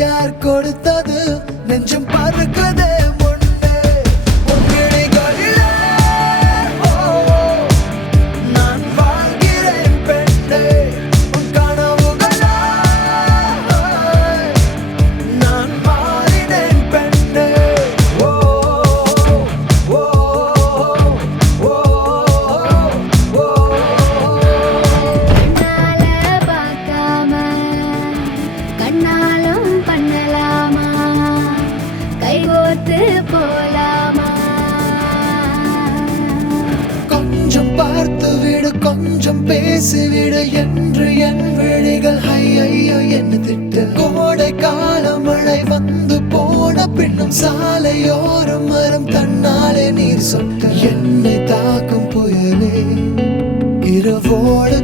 யார் கொடுத்தது நெஞ்சம் பறக்குதே கொஞ்சம் பார்த்துவிடு கொஞ்சம் பேசிவிடு என்று என் விழிகள் ஐயோ என்ன திட்டு கோடை கால மழை வந்து போன பின்னும் சாலையோரம் மரம் தன்னாலே நீர் சொட்டு என்னை தாக்கும் புயலே இரவோடு